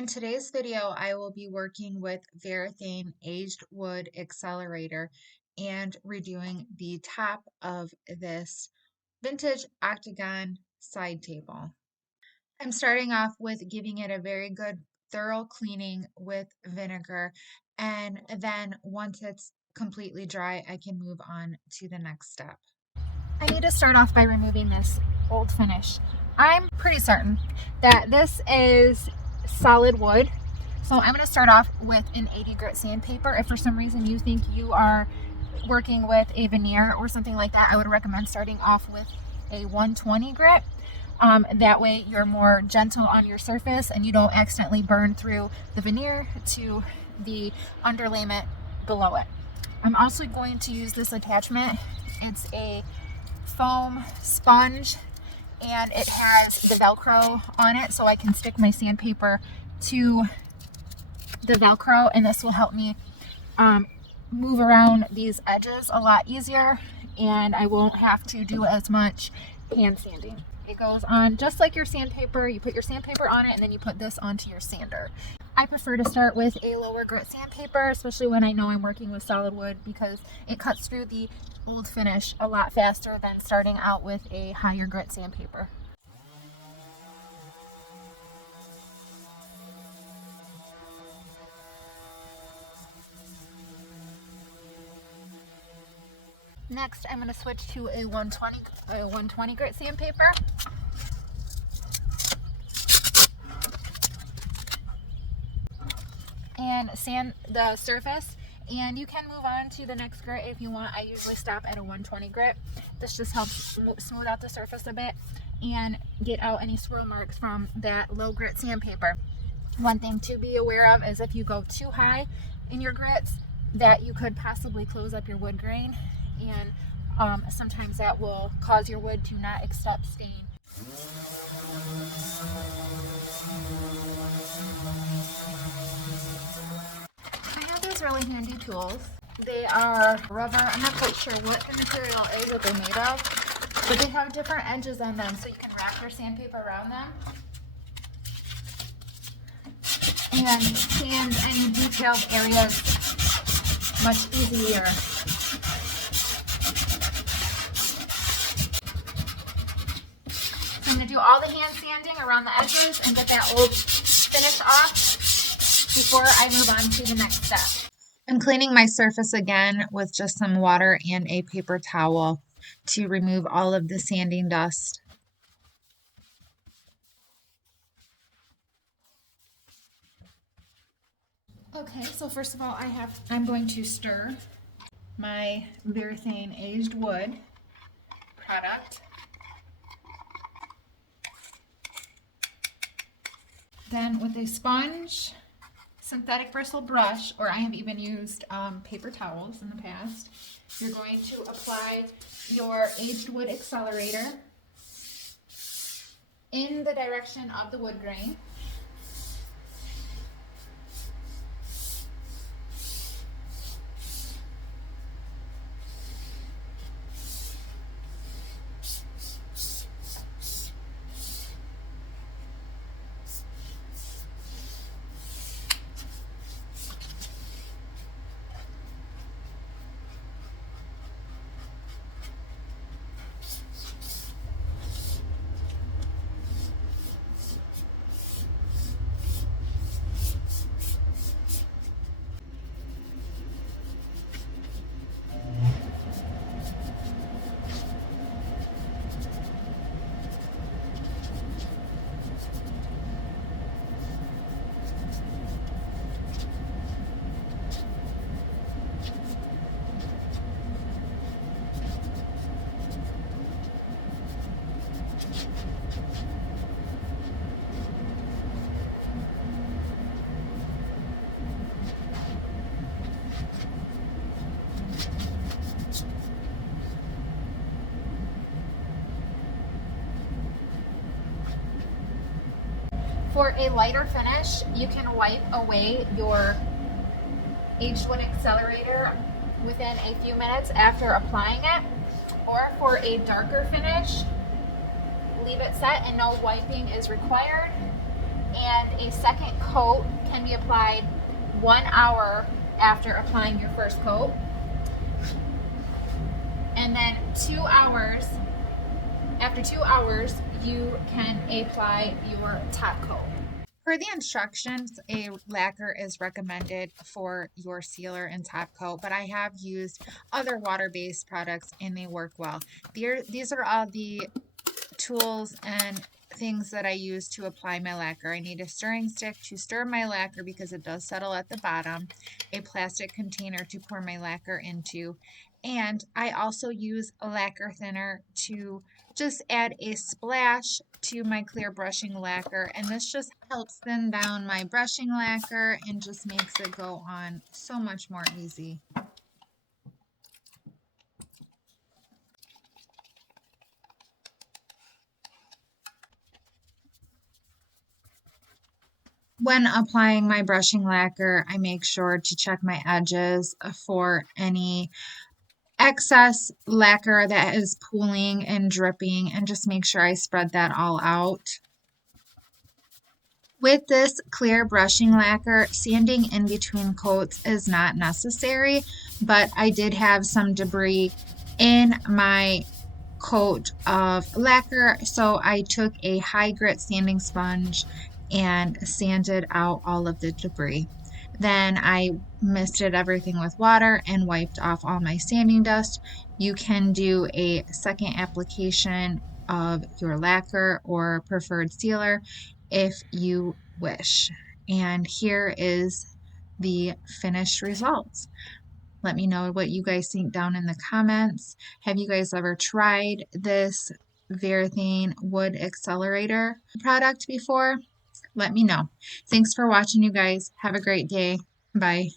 In today's video, I will be working with Verathane Aged Wood Accelerator and redoing the top of this vintage octagon side table. I'm starting off with giving it a very good thorough cleaning with vinegar, and then once it's completely dry, I can move on to the next step. I need to start off by removing this old finish. I'm pretty certain that this is solid wood, so I'm going to start off with an 80 grit sandpaper. If for some reason you think you are working with a veneer or something like that, I would recommend starting off with a 120 grit. That way you're more gentle on your surface and you don't accidentally burn through the veneer to the underlayment below it. I'm also going to use this attachment. It's a foam sponge and it has the Velcro on it, so I can stick my sandpaper to the Velcro, and this will help me move around these edges a lot easier, and I won't have to do as much hand sanding. It goes on just like your sandpaper. You put your sandpaper on it and then you put this onto your sander. I prefer to start with a lower grit sandpaper, especially when I know I'm working with solid wood, because it cuts through the old finish a lot faster than starting out with a higher grit sandpaper. Next, I'm going to switch to a 120 grit sandpaper. And sand the surface, and you can move on to the next grit if you want. I usually stop at a 120 grit. This just helps smooth out the surface a bit and get out any swirl marks from that low grit sandpaper. One thing to be aware of is if you go too high in your grits, that you could possibly close up your wood grain, and sometimes that will cause your wood to not accept stain. Really handy tools. They are rubber. I'm not quite sure what the material is that they're made of, but they have different edges on them, so you can wrap your sandpaper around them and sand any detailed areas much easier. I'm going to do all the hand sanding around the edges and get that old finish off before I move on to the next step. I'm cleaning my surface again with just some water and a paper towel to remove all of the sanding dust. Okay, so first of all, I'm going to stir my Verathane Aged Wood product. Then with a sponge, synthetic bristle brush, or I have even used paper towels in the past, you're going to apply your aged wood accelerator in the direction of the wood grain. For a lighter finish, you can wipe away your aged wood accelerator within a few minutes after applying it. Or for a darker finish, leave it set and no wiping is required. and a second coat can be applied 1 hour after applying your first coat, and then 2 hours. After 2 hours, you can apply your top coat. Per the instructions, a lacquer is recommended for your sealer and top coat, but I have used other water-based products and they work well. These are all the tools and things that I use to apply my lacquer. I need a stirring stick to stir my lacquer because it does settle at the bottom, a plastic container to pour my lacquer into, and I also use a lacquer thinner to just add a splash to my clear brushing lacquer, and this just helps thin down my brushing lacquer and just makes it go on so much more easy. When applying my brushing lacquer, I make sure to check my edges for any excess lacquer that is pooling and dripping and just make sure I spread that all out. With this clear brushing lacquer, sanding in between coats is not necessary, but I did have some debris in my coat of lacquer, so I took a high grit sanding sponge and sanded out all of the debris. Then I misted everything with water and wiped off all my sanding dust. You can do a second application of your lacquer or preferred sealer if you wish. And here is the finished results. Let me know what you guys think down in the comments. Have you guys ever tried this Verathane Wood Accelerator product before? Let me know. Thanks for watching, you guys. Have a great day. Bye.